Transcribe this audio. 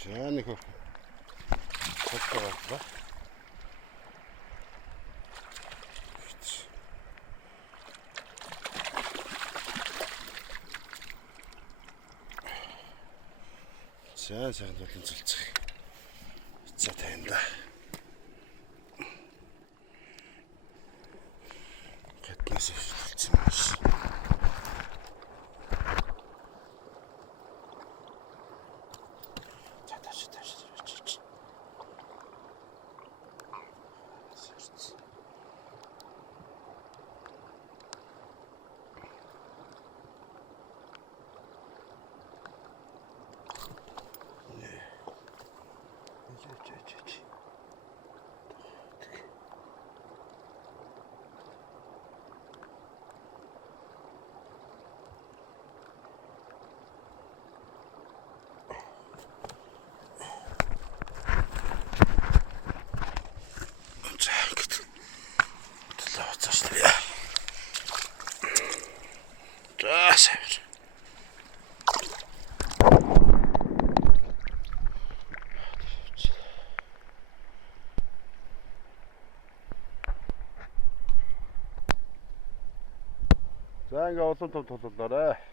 자, 이거 걷다 갈까? 자, 너는 솔직히 진짜 된다. 갓나서 죽지 마, 씨. 자, 다시. 자, 이거 어떤 더 그래.